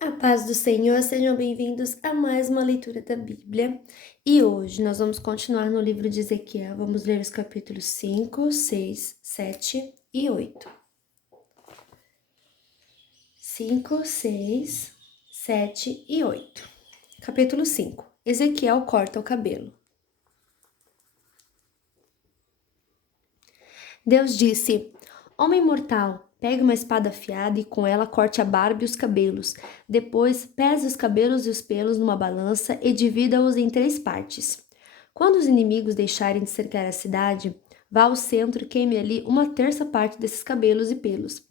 A paz do Senhor, sejam bem-vindos a mais uma leitura da Bíblia. E hoje nós vamos continuar no livro de Ezequiel. Vamos ler os capítulos 5, 6, 7 e 8. 5, 6, 7 e 8. Capítulo 5. Ezequiel corta o cabelo. Deus disse: Homem mortal, pegue uma espada afiada e com ela corte a barba e os cabelos. Depois, pese os cabelos e os pelos numa balança e divida-os em 3 partes. Quando os inimigos deixarem de cercar a cidade, vá ao centro e queime ali 1/3 parte desses cabelos e pelos.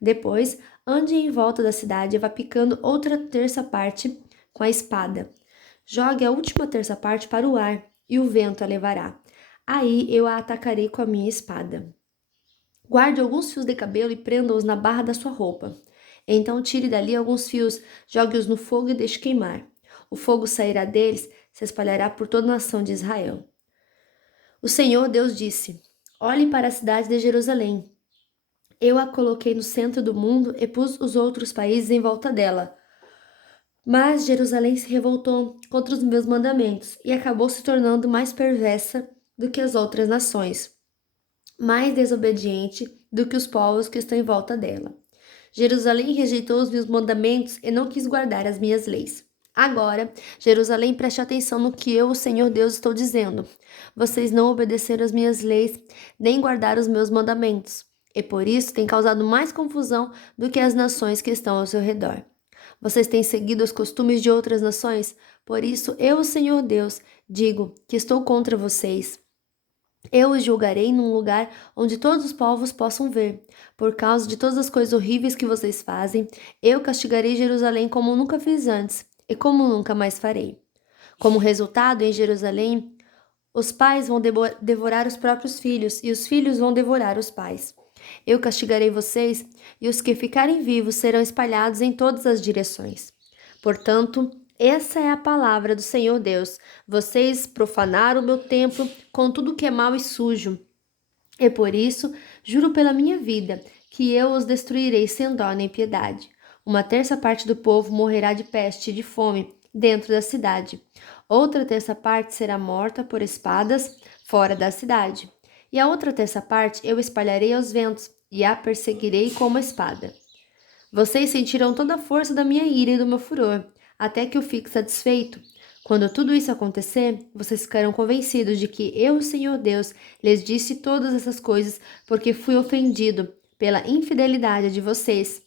Depois, ande em volta da cidade e vá picando outra terça parte com a espada. Jogue a última terça parte para o ar e o vento a levará. Aí eu a atacarei com a minha espada. Guarde alguns fios de cabelo e prenda-os na barra da sua roupa. Então tire dali alguns fios, jogue-os no fogo e deixe queimar. O fogo sairá deles, se espalhará por toda a nação de Israel. O Senhor Deus disse: Olhe para a cidade de Jerusalém. Eu a coloquei no centro do mundo e pus os outros países em volta dela. Mas Jerusalém se revoltou contra os meus mandamentos e acabou se tornando mais perversa do que as outras nações, mais desobediente do que os povos que estão em volta dela. Jerusalém rejeitou os meus mandamentos e não quis guardar as minhas leis. Agora, Jerusalém, preste atenção no que eu, o Senhor Deus, estou dizendo. Vocês não obedeceram às minhas leis, nem guardaram os meus mandamentos, e por isso têm causado mais confusão do que as nações que estão ao seu redor. Vocês têm seguido os costumes de outras nações, por isso eu, o Senhor Deus, digo que estou contra vocês. Eu os julgarei num lugar onde todos os povos possam ver. Por causa de todas as coisas horríveis que vocês fazem, eu castigarei Jerusalém como nunca fiz antes e como nunca mais farei. Como resultado, em Jerusalém, os pais vão devorar os próprios filhos e os filhos vão devorar os pais. Eu castigarei vocês e os que ficarem vivos serão espalhados em todas as direções. Portanto, essa é a palavra do Senhor Deus. Vocês profanaram o meu templo com tudo que é mau e sujo. E por isso, juro pela minha vida, que eu os destruirei sem dó nem piedade. 1/3 parte do povo morrerá de peste e de fome dentro da cidade. Outra terça parte será morta por espadas fora da cidade. E a outra terça parte eu espalharei aos ventos e a perseguirei com uma espada. Vocês sentirão toda a força da minha ira e do meu furor, até que eu fique satisfeito. Quando tudo isso acontecer, vocês ficarão convencidos de que eu, o Senhor Deus, lhes disse todas essas coisas porque fui ofendido pela infidelidade de vocês.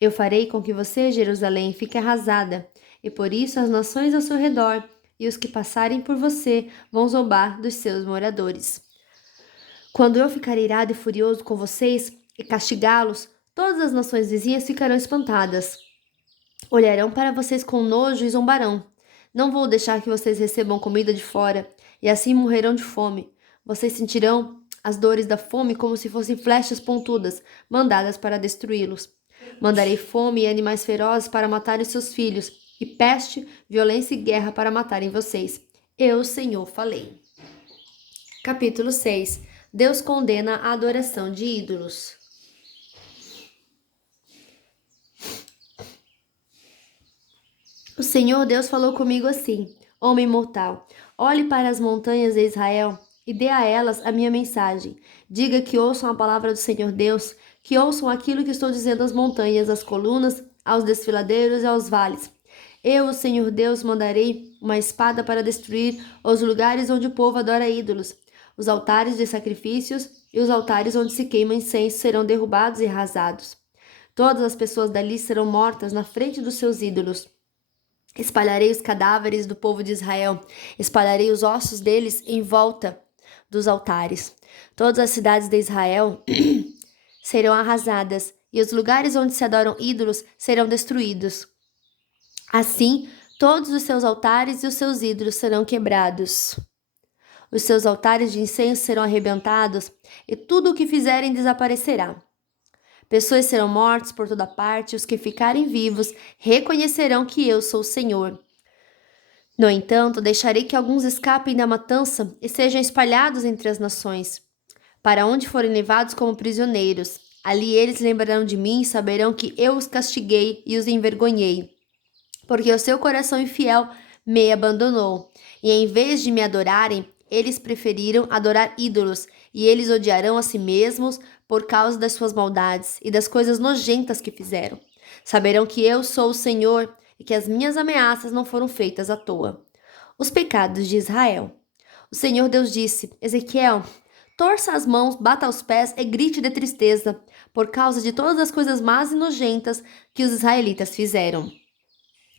Eu farei com que você, Jerusalém, fique arrasada, e por isso as nações ao seu redor e os que passarem por você vão zombar dos seus moradores. Quando eu ficar irado e furioso com vocês e castigá-los, todas as nações vizinhas ficarão espantadas. Olharão para vocês com nojo e zombarão. Não vou deixar que vocês recebam comida de fora, e assim morrerão de fome. Vocês sentirão as dores da fome como se fossem flechas pontudas, mandadas para destruí-los. Mandarei fome e animais ferozes para matarem seus filhos, e peste, violência e guerra para matarem vocês. Eu, Senhor, falei. Capítulo 6. Deus condena a adoração de ídolos. O Senhor Deus falou comigo assim: Homem mortal, olhe para as montanhas de Israel e dê a elas a minha mensagem. Diga que ouçam a palavra do Senhor Deus, que ouçam aquilo que estou dizendo às montanhas, às colunas, aos desfiladeiros e aos vales. Eu, o Senhor Deus, mandarei uma espada para destruir os lugares onde o povo adora ídolos. Os altares de sacrifícios e os altares onde se queima incenso serão derrubados e arrasados. Todas as pessoas dali serão mortas na frente dos seus ídolos. Espalharei os cadáveres do povo de Israel, espalharei os ossos deles em volta dos altares. Todas as cidades de Israel serão arrasadas, e os lugares onde se adoram ídolos serão destruídos. Assim, todos os seus altares e os seus ídolos serão quebrados. Os seus altares de incenso serão arrebentados, e tudo o que fizerem desaparecerá. Pessoas serão mortas por toda parte, e os que ficarem vivos reconhecerão que eu sou o Senhor. No entanto, deixarei que alguns escapem da matança e sejam espalhados entre as nações, para onde forem levados como prisioneiros. Ali eles lembrarão de mim e saberão que eu os castiguei e os envergonhei. porque o seu coração infiel me abandonou. E em vez de me adorarem, eles preferiram adorar ídolos, e eles odiarão a si mesmos por causa das suas maldades e das coisas nojentas que fizeram. Saberão que eu sou o Senhor e que as minhas ameaças não foram feitas à toa. Os pecados de Israel. O Senhor Deus disse: Ezequiel, torça as mãos, bata os pés e grite de tristeza, por causa de todas as coisas más e nojentas que os israelitas fizeram.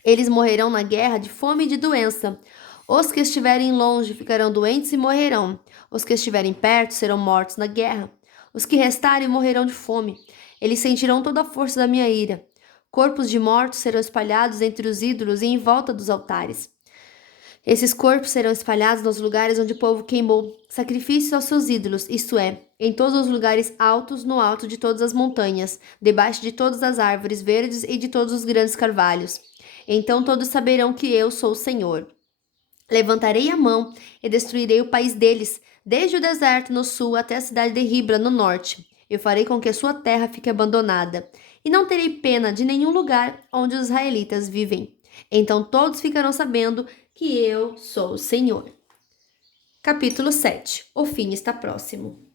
Eles morrerão na guerra de fome e de doença. Os que estiverem longe ficarão doentes e morrerão. Os que estiverem perto serão mortos na guerra. Os que restarem morrerão de fome. Eles sentirão toda a força da minha ira. Corpos de mortos serão espalhados entre os ídolos e em volta dos altares. Esses corpos serão espalhados nos lugares onde o povo queimou sacrifícios aos seus ídolos, isto é, em todos os lugares altos, no alto de todas as montanhas, debaixo de todas as árvores verdes e de todos os grandes carvalhos. Então todos saberão que eu sou o Senhor. Levantarei a mão e destruirei o país deles, desde o deserto no sul até a cidade de Ribla no norte. Eu farei com que a sua terra fique abandonada, e não terei pena de nenhum lugar onde os israelitas vivem. Então todos ficarão sabendo que eu sou o Senhor. Capítulo 7. O fim está próximo.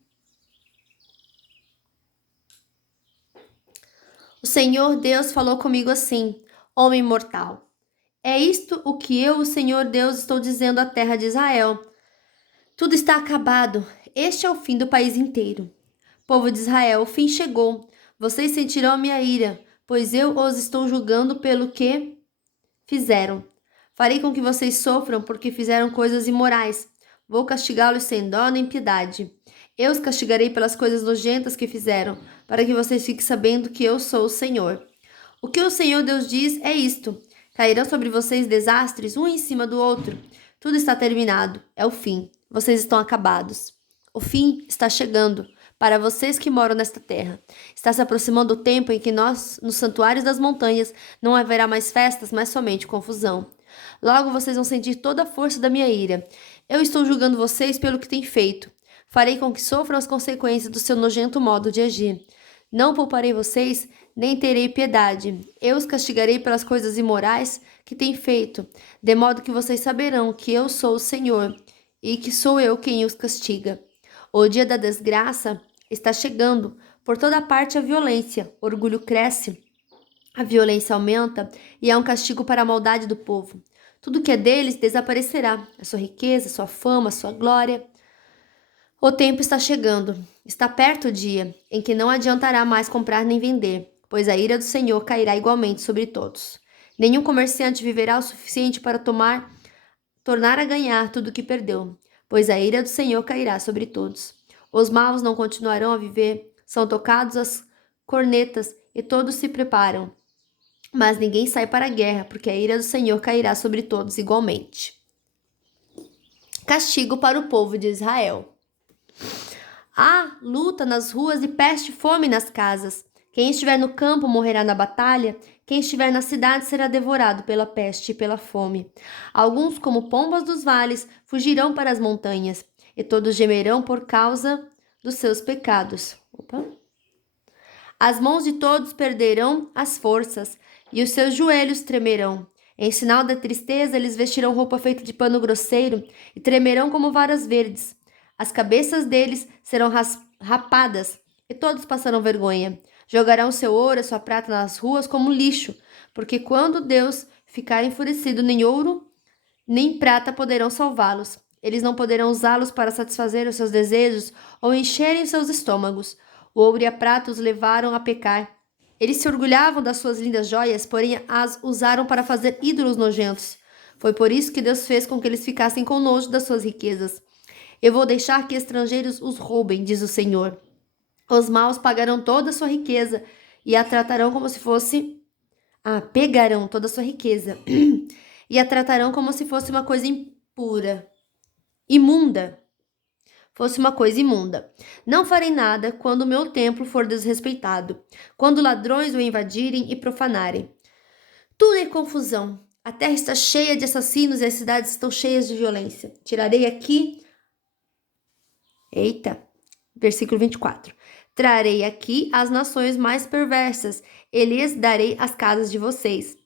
O Senhor Deus falou comigo assim: Homem mortal, é isto o que eu, o Senhor Deus, estou dizendo à terra de Israel. Tudo está acabado. Este é o fim do país inteiro. Povo de Israel, o fim chegou. Vocês sentirão a minha ira, pois eu os estou julgando pelo que fizeram. Farei com que vocês sofram porque fizeram coisas imorais. Vou castigá-los sem dó nem piedade. Eu os castigarei pelas coisas nojentas que fizeram, para que vocês fiquem sabendo que eu sou o Senhor. O que o Senhor Deus diz é isto: cairão sobre vocês desastres, um em cima do outro. Tudo está terminado, é o fim. Vocês estão acabados. O fim está chegando. Para vocês que moram nesta terra, está se aproximando o tempo em que nós, nos santuários das montanhas, não haverá mais festas, mas somente confusão. Logo vocês vão sentir toda a força da minha ira. Eu estou julgando vocês pelo que têm feito. Farei com que sofram as consequências do seu nojento modo de agir. Não pouparei vocês, nem terei piedade. Eu os castigarei pelas coisas imorais que têm feito, de modo que vocês saberão que eu sou o Senhor e que sou eu quem os castiga. O dia da desgraça está chegando. Por toda parte a violência, o orgulho cresce, a violência aumenta e há um castigo para a maldade do povo. Tudo que é deles desaparecerá, a sua riqueza, sua fama, sua glória. O tempo está chegando. Está perto o dia em que não adiantará mais comprar nem vender, pois a ira do Senhor cairá igualmente sobre todos. Nenhum comerciante viverá o suficiente para tornar a ganhar tudo o que perdeu, pois a ira do Senhor cairá sobre todos. Os maus não continuarão a viver, são tocados as cornetas e todos se preparam. Mas ninguém sai para a guerra, porque a ira do Senhor cairá sobre todos igualmente. Castigo para o povo de Israel. Há luta nas ruas e peste e fome nas casas. Quem estiver no campo morrerá na batalha, quem estiver na cidade será devorado pela peste e pela fome. Alguns, como pombas dos vales, fugirão para as montanhas, e todos gemerão por causa dos seus pecados. As mãos de todos perderão as forças, e os seus joelhos tremerão. Em sinal da tristeza, eles vestirão roupa feita de pano grosseiro e tremerão como varas verdes. As cabeças deles serão rapadas, e todos passarão vergonha. Jogarão seu ouro e sua prata nas ruas como lixo, porque quando Deus ficar enfurecido, nem ouro nem prata poderão salvá-los. Eles não poderão usá-los para satisfazer os seus desejos ou encherem os seus estômagos. O ouro e a prata os levaram a pecar. Eles se orgulhavam das suas lindas joias, porém as usaram para fazer ídolos nojentos. Foi por isso que Deus fez com que eles ficassem com nojo das suas riquezas. Eu vou deixar que estrangeiros os roubem, diz o Senhor. Os maus pagarão toda a sua riqueza e a tratarão como se fosse... pegarão toda a sua riqueza e a tratarão como se fosse uma coisa impura, imunda. Fosse uma coisa imunda. Não farei nada quando o meu templo for desrespeitado, quando ladrões o invadirem e profanarem. Tudo é confusão. A terra está cheia de assassinos e as cidades estão cheias de violência. Tirarei aqui... Versículo 24. Trarei aqui as nações mais perversas e lhes darei as casas de vocês.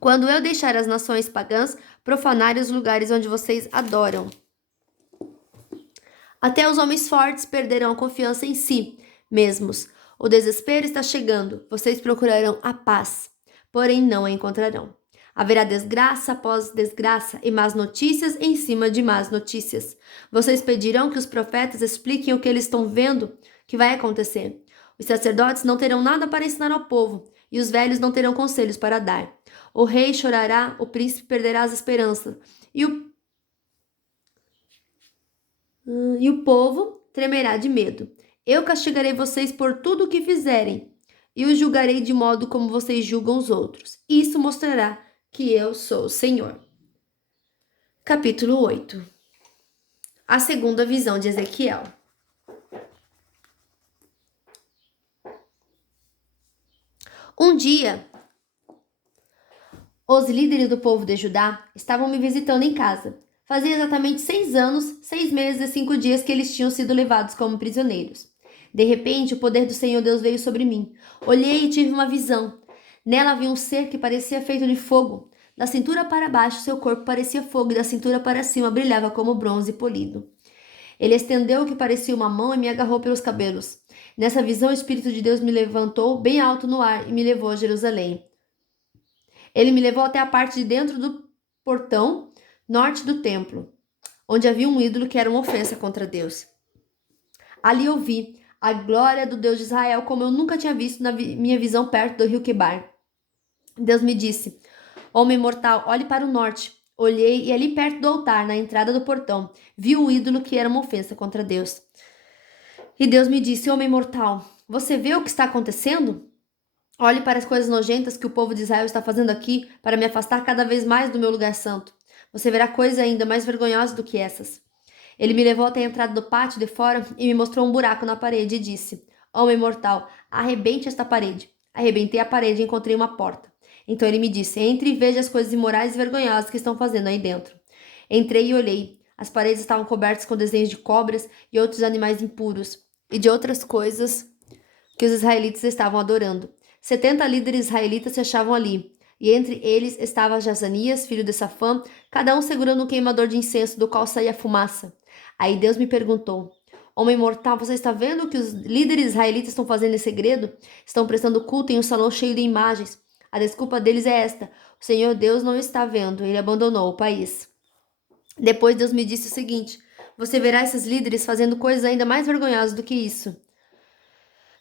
quando eu deixar as nações pagãs profanarem os lugares onde vocês adoram. Até os homens fortes perderão a confiança em si mesmos. O desespero está chegando. Vocês procurarão a paz, porém não a encontrarão. Haverá desgraça após desgraça e más notícias em cima de más notícias. Vocês pedirão que os profetas expliquem o que eles estão vendo que vai acontecer. Os sacerdotes não terão nada para ensinar ao povo, e os velhos não terão conselhos para dar. O rei chorará, o príncipe perderá as esperanças, e o povo tremerá de medo. Eu castigarei vocês por tudo o que fizerem, e os julgarei de modo como vocês julgam os outros. Isso mostrará que eu sou o Senhor. Capítulo 8. A segunda visão de Ezequiel. Um dia, os líderes do povo de Judá estavam me visitando em casa. Fazia exatamente 6 anos, 6 meses e 5 dias que eles tinham sido levados como prisioneiros. De repente, o poder do Senhor Deus veio sobre mim. Olhei e tive uma visão. Nela havia um ser que parecia feito de fogo. Da cintura para baixo, seu corpo parecia fogo e da cintura para cima brilhava como bronze polido. Ele estendeu o que parecia uma mão e me agarrou pelos cabelos. Nessa visão, o Espírito de Deus me levantou bem alto no ar e me levou a Jerusalém. Ele me levou até a parte de dentro do portão norte do templo, onde havia um ídolo que era uma ofensa contra Deus. Ali eu vi a glória do Deus de Israel como eu nunca tinha visto na minha visão perto do rio Quebar. Deus me disse: Homem mortal, olhe para o norte. Olhei e ali perto do altar, na entrada do portão, vi o ídolo que era uma ofensa contra Deus. E Deus me disse: Homem mortal, você vê o que está acontecendo? Olhe para as coisas nojentas que o povo de Israel está fazendo aqui para me afastar cada vez mais do meu lugar santo. Você verá coisas ainda mais vergonhosas do que essas. Ele me levou até a entrada do pátio de fora e me mostrou um buraco na parede e disse: Homem mortal, arrebente esta parede. Arrebentei a parede e encontrei uma porta. Então ele me disse: Entre e veja as coisas imorais e vergonhosas que estão fazendo aí dentro. Entrei e olhei. As paredes estavam cobertas com desenhos de cobras e outros animais impuros, e de outras coisas que os israelitas estavam adorando. 70 líderes israelitas se achavam ali, e entre eles estava Jazanias, filho de Safã, cada um segurando um queimador de incenso do qual saía fumaça. Aí Deus me perguntou: Homem mortal, você está vendo o que os líderes israelitas estão fazendo em segredo? Estão prestando culto em um salão cheio de imagens. A desculpa deles é esta: o Senhor Deus não está vendo, ele abandonou o país. Depois Deus me disse o seguinte: você verá esses líderes fazendo coisas ainda mais vergonhosas do que isso.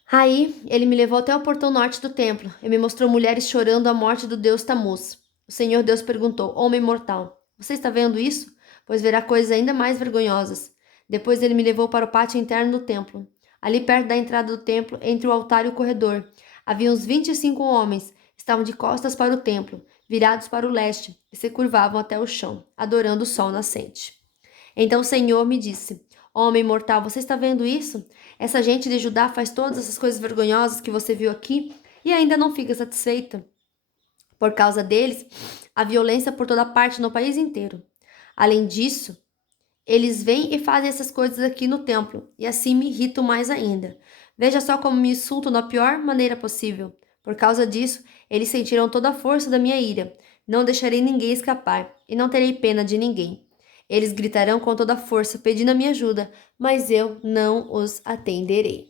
Aí ele me levou até o portão norte do templo e me mostrou mulheres chorando a morte do deus Tamuz. O Senhor Deus perguntou: Homem mortal, você está vendo isso? Pois verá coisas ainda mais vergonhosas. Depois ele me levou para o pátio interno do templo. Ali perto da entrada do templo, entre o altar e o corredor, havia uns 25 homens. Estavam de costas para o templo, virados para o leste, e se curvavam até o chão, adorando o sol nascente. Então o Senhor me disse: Homem mortal, você está vendo isso? Essa gente de Judá faz todas essas coisas vergonhosas que você viu aqui e ainda não fica satisfeita. Por causa deles, há violência por toda parte no país inteiro. Além disso, eles vêm e fazem essas coisas aqui no templo, e assim me irritam mais ainda. Veja só como me insultam da pior maneira possível. Por causa disso, eles sentirão toda a força da minha ira. Não deixarei ninguém escapar, e não terei pena de ninguém. Eles gritarão com toda a força, pedindo a minha ajuda, mas eu não os atenderei.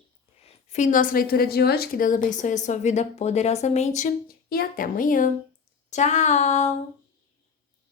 Fim da nossa leitura de hoje. Que Deus abençoe a sua vida poderosamente e até amanhã. Tchau!